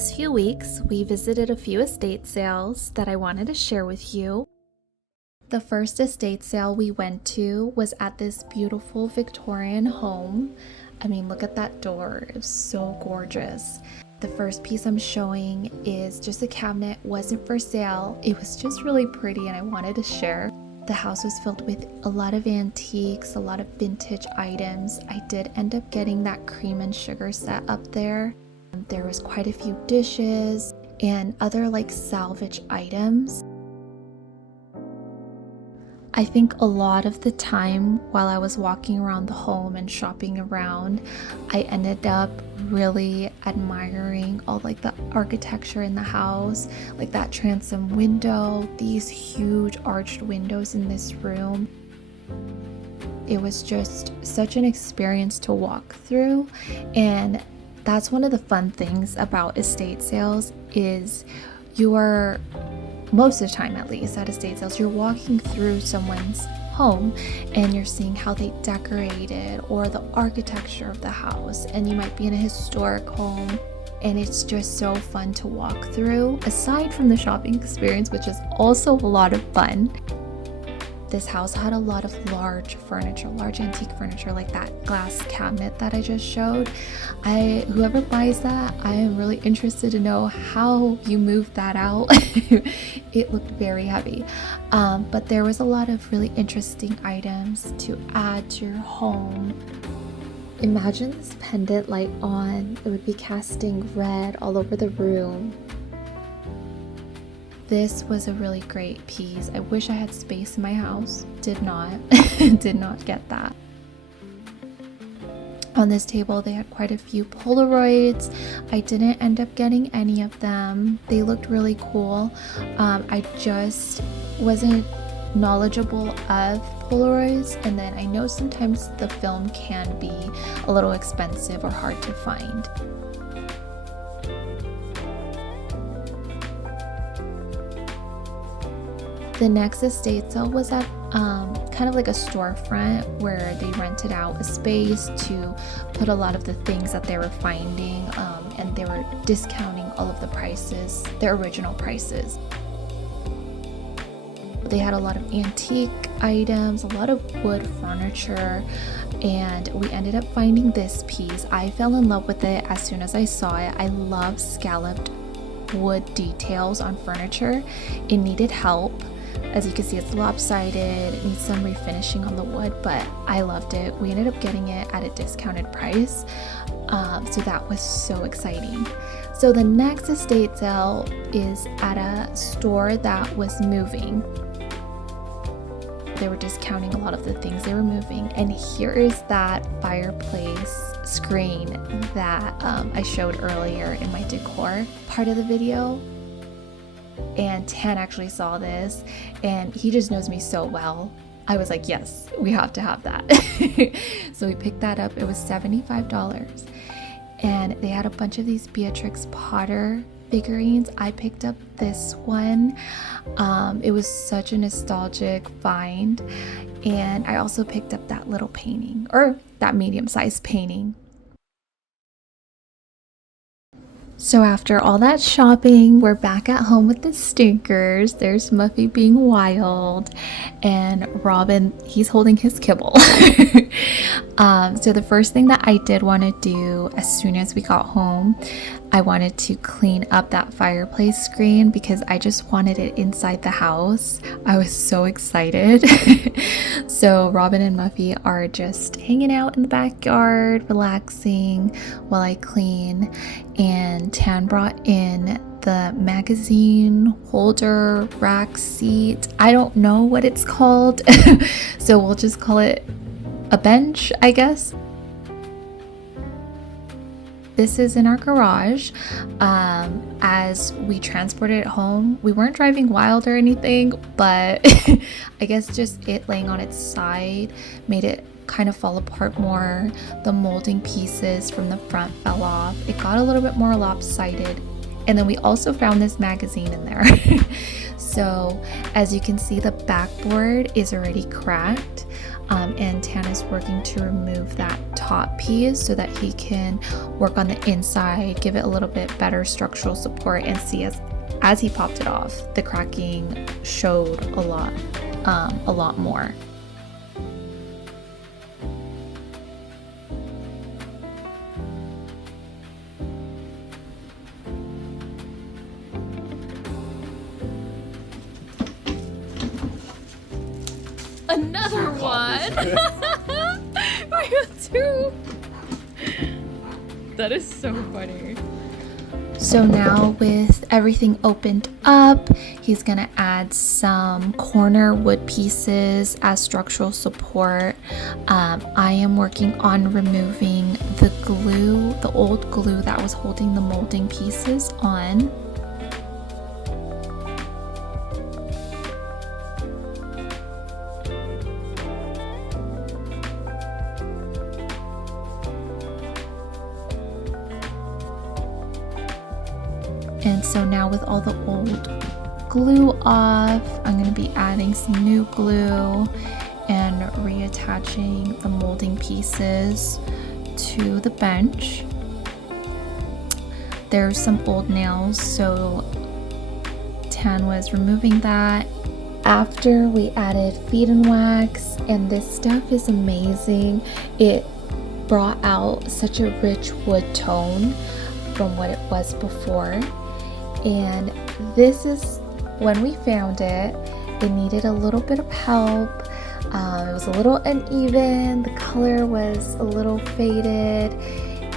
past few weeks, we visited a few estate sales that I wanted to share with you. The first estate sale we went to was at this beautiful Victorian home. I mean, look at that door, it's so gorgeous. The first piece I'm showing is just a cabinet, wasn't for sale. It was just really pretty and I wanted to share. The house was filled with a lot of antiques, a lot of vintage items. I did end up getting that cream and sugar set up there. There was quite a few dishes and other like salvage items. I think a lot of the time while I was walking around the home and shopping around, I ended up really admiring all like the architecture in the house, like that transom window, these huge arched windows in this room. It was just such an experience to walk through, and that's one of the fun things about estate sales is you are, most of the time at least at estate sales, you're walking through someone's home and you're seeing how they decorated or the architecture of the house, and you might be in a historic home and it's just so fun to walk through. Aside from the shopping experience, which is also a lot of fun, this house had a lot of large furniture, large antique furniture, like that glass cabinet that I just showed. Whoever buys that, I am really interested to know how you moved that out. It looked very heavy. But there was a lot of really interesting items to add to your home. Imagine this pendant light on. It would be casting red all over the room. This was a really great piece. I wish I had space in my house. Did not. Did not get that. On this table, they had quite a few Polaroids. I didn't end up getting any of them. They looked really cool. I just wasn't knowledgeable of Polaroids, and then I know sometimes the film can be a little expensive or hard to find. The next estate sale was at kind of like a storefront where they rented out a space to put a lot of the things that they were finding, and they were discounting all of the prices, their original prices. They had a lot of antique items, a lot of wood furniture, and we ended up finding this piece. I fell in love with it as soon as I saw it. I love scalloped wood details on furniture. It needed help. As you can see, it's lopsided, it needs some refinishing on the wood, but I loved it. We ended up getting it at a discounted price, so that was so exciting. So the next estate sale is at a store that was moving. They were discounting a lot of the things they were moving, and here is that fireplace screen that I showed earlier in my decor part of the video. And Tan actually saw this and he just knows me so well. I was like, yes, we have to have that. So we picked that up. It was $75 and they had a bunch of these Beatrix Potter figurines. I picked up this one. It was such a nostalgic find, and I also picked up that little painting, or that medium-sized painting. So after all that shopping, we're back at home with the stinkers. There's Muffy being wild, and Robin, he's holding his kibble. So the first thing that I did want to do as soon as we got home, I wanted to clean up that fireplace screen because I just wanted it inside the house. I was so excited. So Robin and Muffy are just hanging out in the backyard, relaxing while I clean. And Tan brought in the magazine holder rack seat. I don't know what it's called, so we'll just call it a bench, I guess. This is in our garage. As we transported it home, we weren't driving wild or anything, but I guess just it laying on its side made it kind of fall apart more. The molding pieces from the front fell off. It got a little bit more lopsided. And then we also found this magazine in there. So as you can see, the backboard is already cracked, and Tana's working to remove that top piece so that he can work on the inside, give it a little bit better structural support, and see as he popped it off, the cracking showed a lot more. Another one. I got two. That is so funny. So now with everything opened up, he's gonna add some corner wood pieces as structural support. I am working on removing the glue, the old glue that was holding the molding pieces on. And so now with all the old glue off, I'm going to be adding some new glue and reattaching the molding pieces to the bench. There's some old nails, so Tan was removing that. After we added feed and wax, and this stuff is amazing. It brought out such a rich wood tone from what it was before. And this is when we found it. It needed a little bit of help. It was a little uneven. The color was a little faded,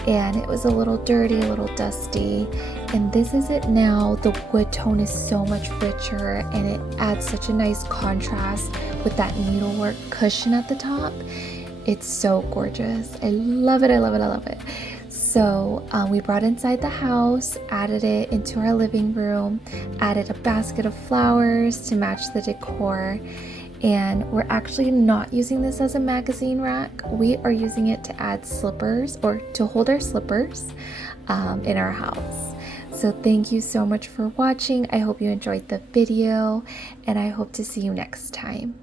and it was a little dirty, a little dusty. And this is it now. The wood tone is so much richer, and it adds such a nice contrast with that needlework cushion at the top. It's so gorgeous. I love it. I love it. I love it. So we brought inside the house, added it into our living room, added a basket of flowers to match the decor, and we're actually not using this as a magazine rack. We are using it to add slippers, or to hold our slippers in our house. So thank you so much for watching. I hope you enjoyed the video, and I hope to see you next time.